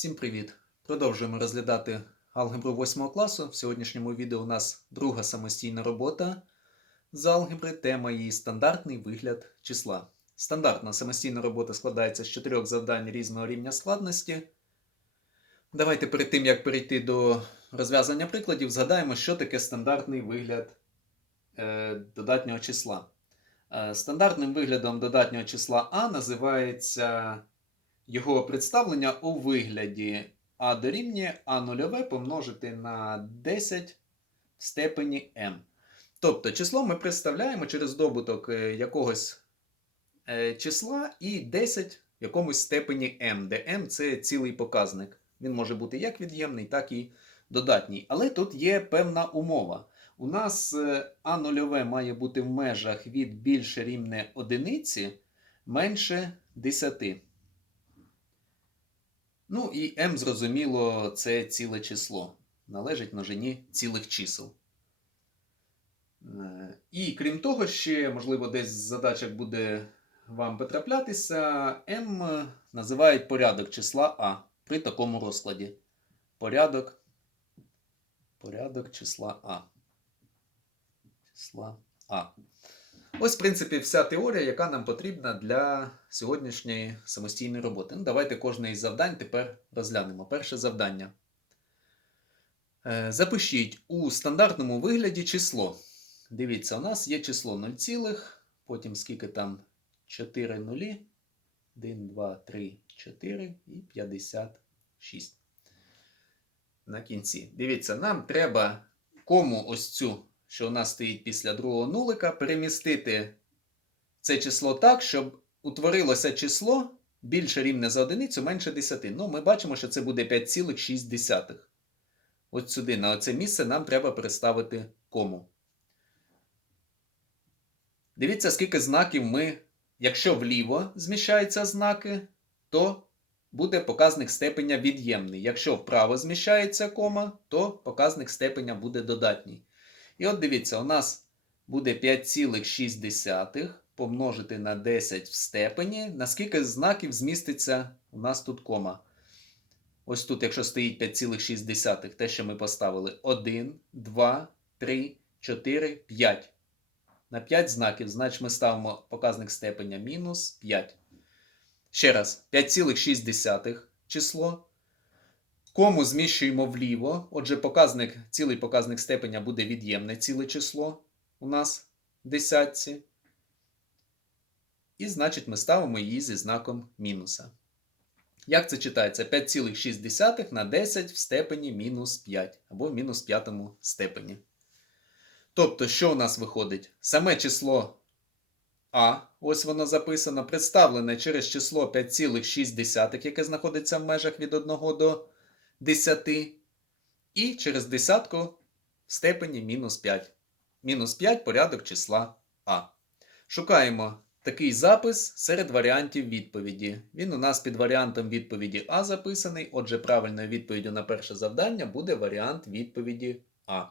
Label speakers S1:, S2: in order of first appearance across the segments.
S1: Всім привіт! Продовжуємо розглядати алгебру 8 класу. В сьогоднішньому відео у нас друга самостійна робота з алгебри. Тема її стандартний вигляд числа. Стандартна самостійна робота складається з чотирьох завдань різного рівня складності. Давайте перед тим, як перейти до розв'язання прикладів, згадаємо, що таке стандартний вигляд е, додатнього числа. Е, стандартним виглядом додатнього числа А називається його представлення у вигляді а дорівнює а нульове помножити на 10 в степені m. Тобто число ми представляємо через добуток е, якогось е, числа і 10 в якомусь степені m, де m це цілий показник. Він може бути як від'ємний, так і додатній. Але тут є певна умова. У нас е, а нульове має бути в межах від більше рівне одиниці менше 10. Ну і m, зрозуміло, це ціле число. Належить множині цілих чисел. Е, І крім того, ще, можливо, десь з задачок буде вам потраплятися, m називають порядок числа А при такому розкладі. Порядок, порядок числа А. Числа А. Ось, в принципі, вся теорія, яка нам потрібна для сьогоднішньої самостійної роботи. Ну, Давайте кожне із завдань тепер розглянемо. Перше завдання. Е, Запишіть у стандартному вигляді число. Дивіться, у нас є число 0, цілих, потім скільки там 4 нулі. 1, 2, 3, 4 і 56. На кінці. Дивіться, нам треба кому ось цю що у нас стоїть після другого нулика, перемістити це число так, щоб утворилося число більше рівне за одиницю, менше 10. Ну, ми бачимо, що це буде 5,6. От сюди, на це місце, нам треба переставити кому. Дивіться, скільки знаків ми, якщо вліво зміщаються знаки, то буде показник степеня від'ємний. Якщо вправо зміщається кома, то показник степеня буде додатній. І от дивіться, у нас буде 5,6 помножити на 10 в степені. Наскільки знаків зміститься у нас тут кома? Ось тут, якщо стоїть 5,6, те, що ми поставили 1, 2, 3, 4, 5. На 5 знаків, значить ми ставимо показник степеня мінус 5. Ще раз, 5,6 число. Кому зміщуємо вліво. Отже, показник, цілий показник степеня буде від'ємне ціле число у нас в десятці. І, значить, ми ставимо її зі знаком мінуса. Як це читається? 5,6 на 10 в степені мінус 5 або в мінус п'ятому степені. Тобто, що у нас виходить? Саме число А, ось воно записано, представлене через число 5,6, яке знаходиться в межах від 1 до 10 і через десятку в степені мінус 5. Мінус 5 порядок числа А. Шукаємо такий запис серед варіантів відповіді. Він у нас під варіантом відповіді А записаний. Отже, правильною відповіддю на перше завдання буде варіант відповіді А.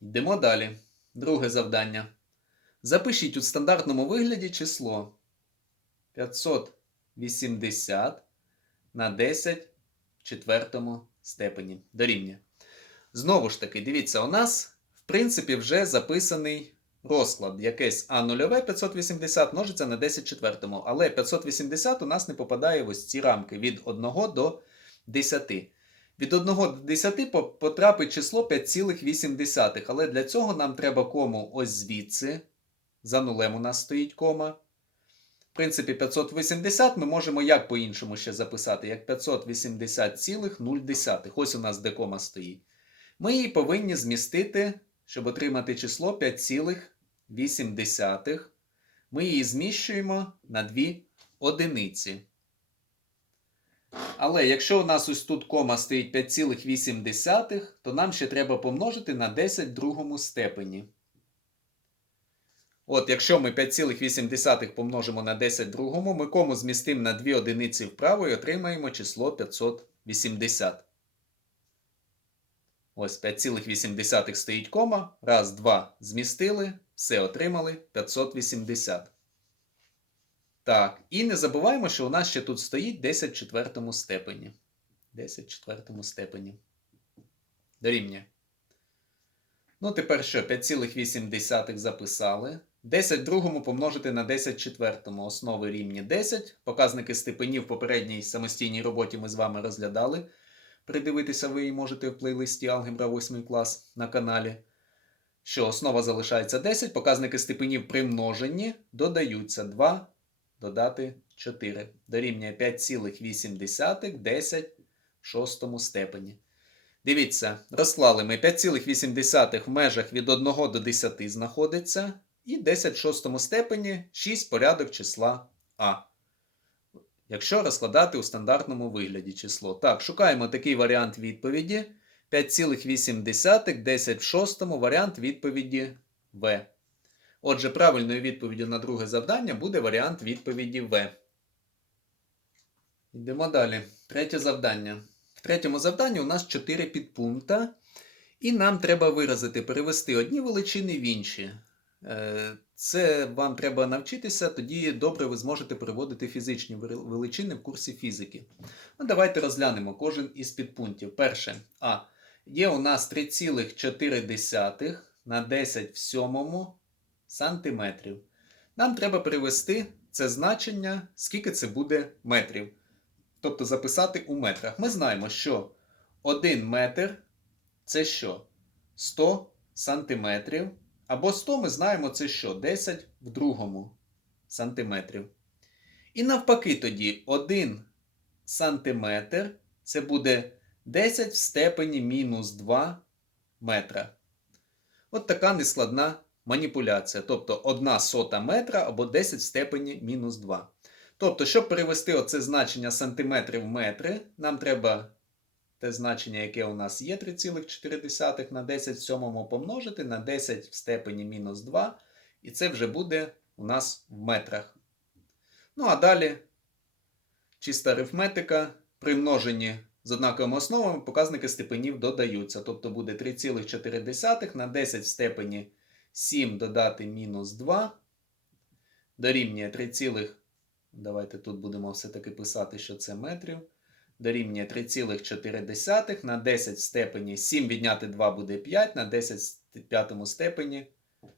S1: Йдемо далі. Друге завдання. Запишіть у стандартному вигляді число 580 на 10 в четвертому степені дорівнює. Знову ж таки, дивіться, у нас, в принципі, вже записаний розклад. Якесь А 0 580 множиться на 10 четвертому. Але 580 у нас не попадає в ось ці рамки від 1 до 10. Від 1 до 10 потрапить число 5,8. Але для цього нам треба кому ось звідси. За нулем у нас стоїть кома. В принципі, 580 ми можемо як по-іншому ще записати, як 580,0. Ось у нас де кома стоїть. Ми її повинні змістити, щоб отримати число 5,8. Ми її зміщуємо на 2 одиниці. Але якщо у нас ось тут кома стоїть 5,8, то нам ще треба помножити на 10 в другому степені. От, якщо ми 5,8 помножимо на 10 другому, ми кому змістимо на 2 одиниці вправо і отримаємо число 580. Ось 5,8 стоїть кома. Раз, два, змістили, все отримали 580. Так, і не забуваємо, що у нас ще тут стоїть 10 в четвертому степені. 10 в четвертому степені. Дорівнює. Ну, тепер що? 5,8 записали. 10 другому помножити на 10 четвертому. Основи рівні 10. Показники степенів в попередній самостійній роботі ми з вами розглядали. Придивитися ви її можете в плейлисті Алгебра 8 клас на каналі. Що основа залишається 10, показники степенів при множенні додаються 2 додати 4. Дорівнює 5,8 10 в шостому степені. Дивіться, розклали ми 5,8 в межах від 1 до 10 знаходиться. І 10 в шостому степені 6 порядок числа А. Якщо розкладати у стандартному вигляді число. Так, шукаємо такий варіант відповіді. 5,8 10 в шостому варіант відповіді В. Отже, правильною відповіддю на друге завдання буде варіант відповіді В. Йдемо далі. Третє завдання. В третьому завданні у нас 4 підпункта. І нам треба виразити, перевести одні величини в інші. Е, Це вам треба навчитися, тоді добре ви зможете переводити фізичні величини в курсі фізики. Ну, давайте розглянемо кожен із підпунктів. Перше. А. Є у нас 3,4 на 10 в сьомому сантиметрів. Нам треба перевести це значення, скільки це буде метрів. Тобто записати у метрах. Ми знаємо, що 1 метр це що? 100 сантиметрів. Або 100 ми знаємо це що? 10 в другому сантиметрів. І навпаки тоді 1 сантиметр це буде 10 в степені мінус 2 метра. От така нескладна маніпуляція. Тобто 1 сота метра або 10 в степені мінус 2. Тобто, щоб перевести оце значення сантиметрів в метри, нам треба те значення, яке у нас є 3,4 на 10 в сьомому помножити на 10 в степені мінус 2. І це вже буде у нас в метрах. Ну а далі чиста арифметика. При множенні з однаковими основами показники степенів додаються. Тобто буде 3,4 на 10 в степені 7 додати мінус 2. Дорівнює 3, давайте тут будемо все-таки писати, що це метрів. Дорівнює 3,4 на 10 в степені 7 відняти 2 буде 5 на 10 в п'ятому степені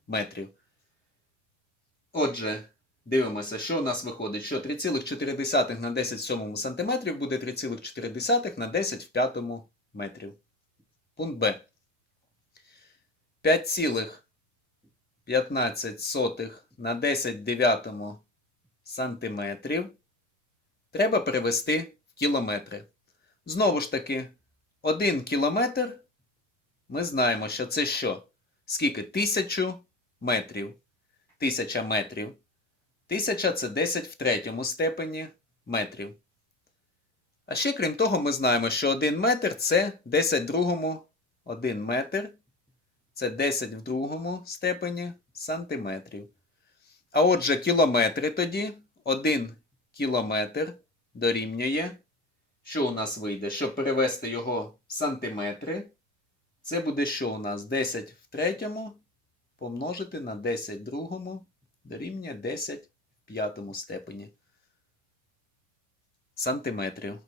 S1: метрів. Отже, дивимося, що у нас виходить, що 3,4 на 10 в сьомому сантиметрів буде 3,4 на 10 в п'ятому метрів. Пункт Б. 5,15 на 10 в сантиметрів треба перевести кілометри. Знову ж таки, 1 кілометр ми знаємо, що це що? Скільки? Тисячу метрів. Тисяча метрів. Тисяча це 10 в третьому степені метрів. А ще, крім того, ми знаємо, що 1 метр це 10 в другому 1 метр. Це 10 в другому степені сантиметрів. А отже, кілометри тоді 1 кілометр дорівнює. Що у нас вийде? Щоб перевести його в сантиметри, це буде що у нас? 10 в третьому помножити на 10 в другому дорівнює 10 в п'ятому степені сантиметрів.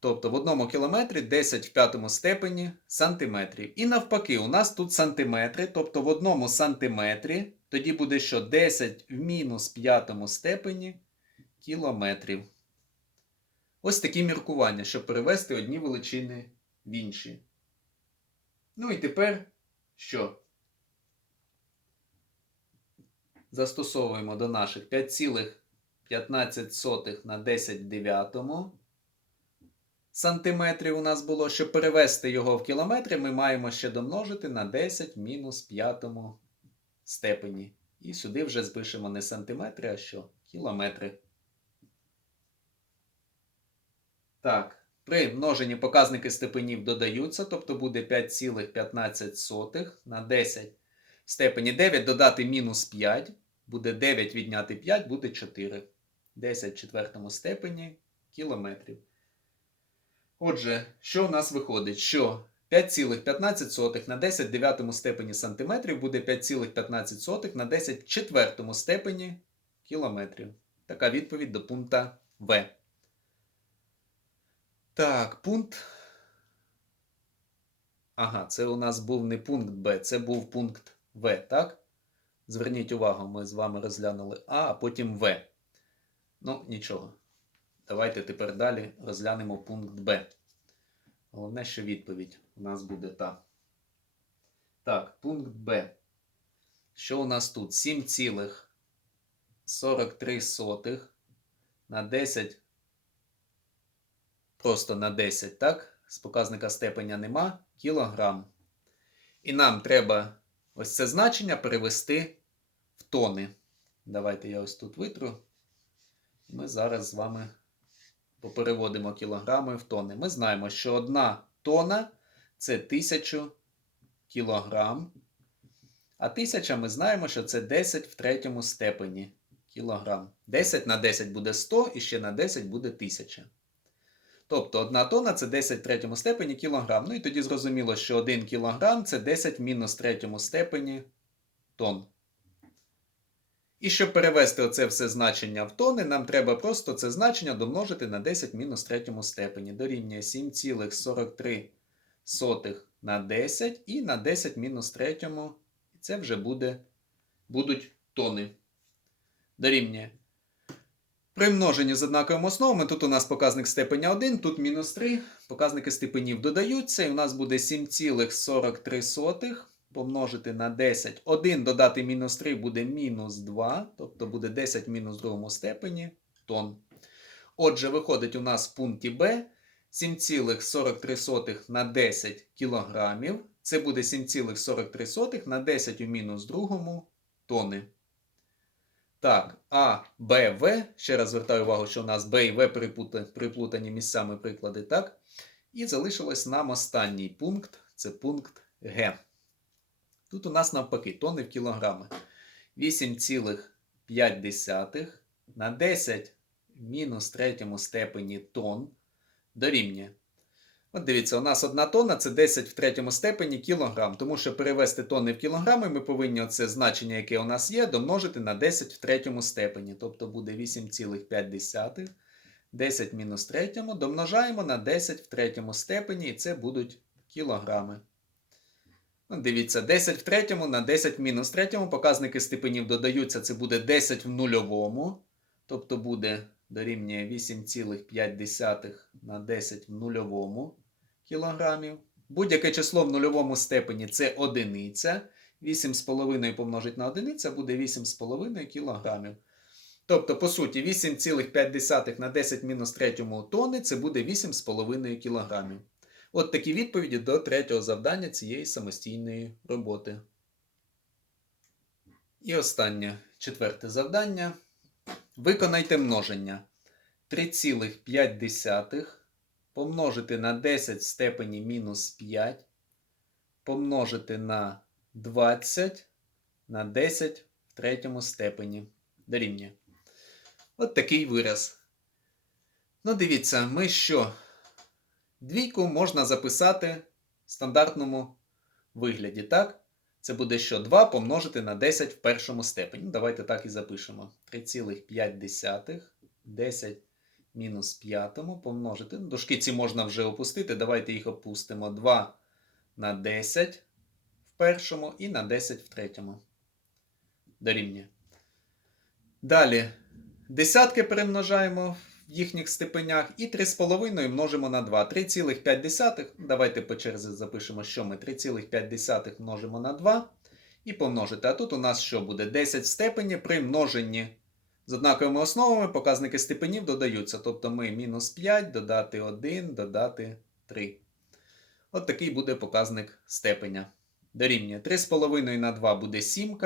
S1: Тобто в одному кілометрі 10 в п'ятому степені сантиметрів. І навпаки, у нас тут сантиметри, тобто в одному сантиметрі тоді буде що 10 в мінус п'ятому степені кілометрів. Ось такі міркування, щоб перевести одні величини в інші. Ну і тепер що? Застосовуємо до наших 5,15 на 10 в дев'ятому сантиметрів у нас було. Щоб перевести його в кілометри, ми маємо ще домножити на 10 в мінус п'ятому степені. І сюди вже збишемо не сантиметри, а що? Кілометри. Так, при множенні показники степенів додаються, тобто буде 5,15 на 10 в степені 9 додати мінус 5, буде 9 відняти 5, буде 4. 10 в четвертому степені кілометрів. Отже, що у нас виходить? Що 5,15 на 10 дев'ятому степені сантиметрів буде 5,15 на 10 четвертому степені кілометрів. Така відповідь до пункта В. Так, пункт. Ага, це у нас був не пункт Б, це був пункт В, так? Зверніть увагу, ми з вами розглянули А, а потім В. Ну, нічого. Давайте тепер далі розглянемо пункт Б. Головне, що відповідь у нас буде та. Так, пункт Б. Що у нас тут? 7,43 на 10. Просто на 10, так? З показника степеня нема. Кілограм. І нам треба ось це значення перевести в тони. Давайте я ось тут витру. Ми зараз з вами попереводимо кілограми в тони. Ми знаємо, що одна тона це 1000 кілограм. А тисяча ми знаємо, що це 10 в третьому степені кілограм. 10 на 10 буде 100 і ще на 10 буде 1000. Тобто 1 тонна це 10 в третьому степені кілограм. Ну і тоді зрозуміло, що 1 кілограм це 10 в мінус третьому степені тонн. І щоб перевести оце все значення в тони, нам треба просто це значення домножити на 10 в мінус третьому степені. Дорівнює 7,43 на 10 і на 10 в мінус третьому. І це вже буде, будуть тони. Дорівнює. При множенні з однаковими основами, тут у нас показник степеня 1, тут мінус 3. Показники степенів додаються, і у нас буде 7,43 помножити на 10. 1 додати мінус 3 буде мінус 2, тобто буде 10 в мінус другому степені тонн. Отже, виходить у нас в пункті Б 7,43 на 10 кілограмів. Це буде 7,43 на 10 у мінус другому тонни. Так, А, Б, В. Ще раз звертаю увагу, що у нас Б і В приплутані місцями приклади, так? І залишилось нам останній пункт це пункт Г. Тут у нас навпаки тони в кілограми. 8,5 на 10 в мінус третьому степені тонн дорівнює. От дивіться, у нас одна тонна це 10 в третьому степені кілограм. Тому що перевести тонни в кілограми, ми повинні оце значення, яке у нас є, домножити на 10 в третьому степені. Тобто буде 8,5. 10 мінус третьому домножаємо на 10 в третьому степені, і це будуть кілограми. Ну, Дивіться, 10 в третьому на 10 в мінус третьому. Показники степенів додаються, це буде 10 в нульовому. Тобто буде дорівнює 8,5 на 10 в нульовому кілограмів. Будь-яке число в нульовому степені це одиниця. 8,5 помножить на одиниця буде 8,5 кілограмів. Тобто, по суті, 8,5 на 10 мінус третьому тони це буде 8,5 кілограмів. От такі відповіді до третього завдання цієї самостійної роботи. І останнє четверте завдання. Виконайте множення 3,5 помножити на 10 в степені мінус 5, помножити на 20 на 10 в третьому степені дорівнює. От такий вираз. Ну, дивіться, ми що? Двійку можна записати в стандартному вигляді, так? Це буде що? 2 помножити на 10 в першому степені. Давайте так і запишемо. 3,5 10 мінус 5 помножити. Ну, Дужки ці можна вже опустити. Давайте їх опустимо. 2 на 10 в першому і на 10 в третьому. Дорівнює. Далі десятки перемножаємо в їхніх степенях і 3,5 множимо на 2. 3,5. Давайте по черзі запишемо, що ми 3,5 множимо на 2 і помножити. А тут у нас що буде? 10 в степені при множенні з однаковими основами показники степенів додаються. Тобто ми мінус 5 додати 1, додати 3. От такий буде показник степеня. Дорівнює 3,5 на 2 буде 7.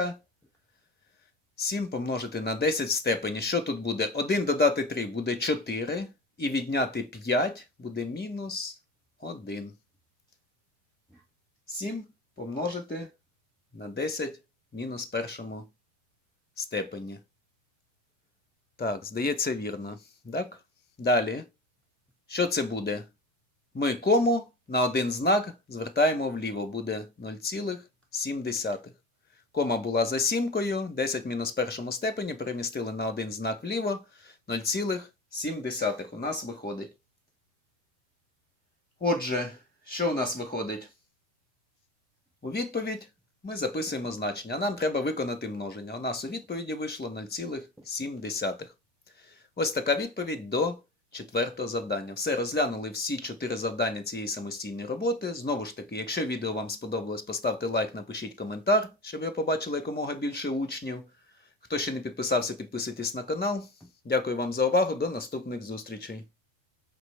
S1: 7 помножити на 10 в степені. Що тут буде? 1 додати 3 буде 4. І відняти 5 буде мінус 1. 7 помножити на 10 мінус першому степені. Так, здається, вірно. Так? Далі. Що це буде? Ми кому на один знак звертаємо вліво, буде 0,7. Кома була за сімкою, 10 мінус першому степені перемістили на один знак вліво 0,7 у нас виходить. Отже, що у нас виходить? У відповідь ми записуємо значення. Нам треба виконати множення. У нас у відповіді вийшло 0,7. Ось така відповідь до четвертого завдання. Все, розглянули всі чотири завдання цієї самостійної роботи. Знову ж таки, якщо відео вам сподобалось, поставте лайк, напишіть коментар, щоб ви побачили якомога більше учнів. Хто ще не підписався, підписуйтесь на канал. Дякую вам за увагу. До наступних зустрічей.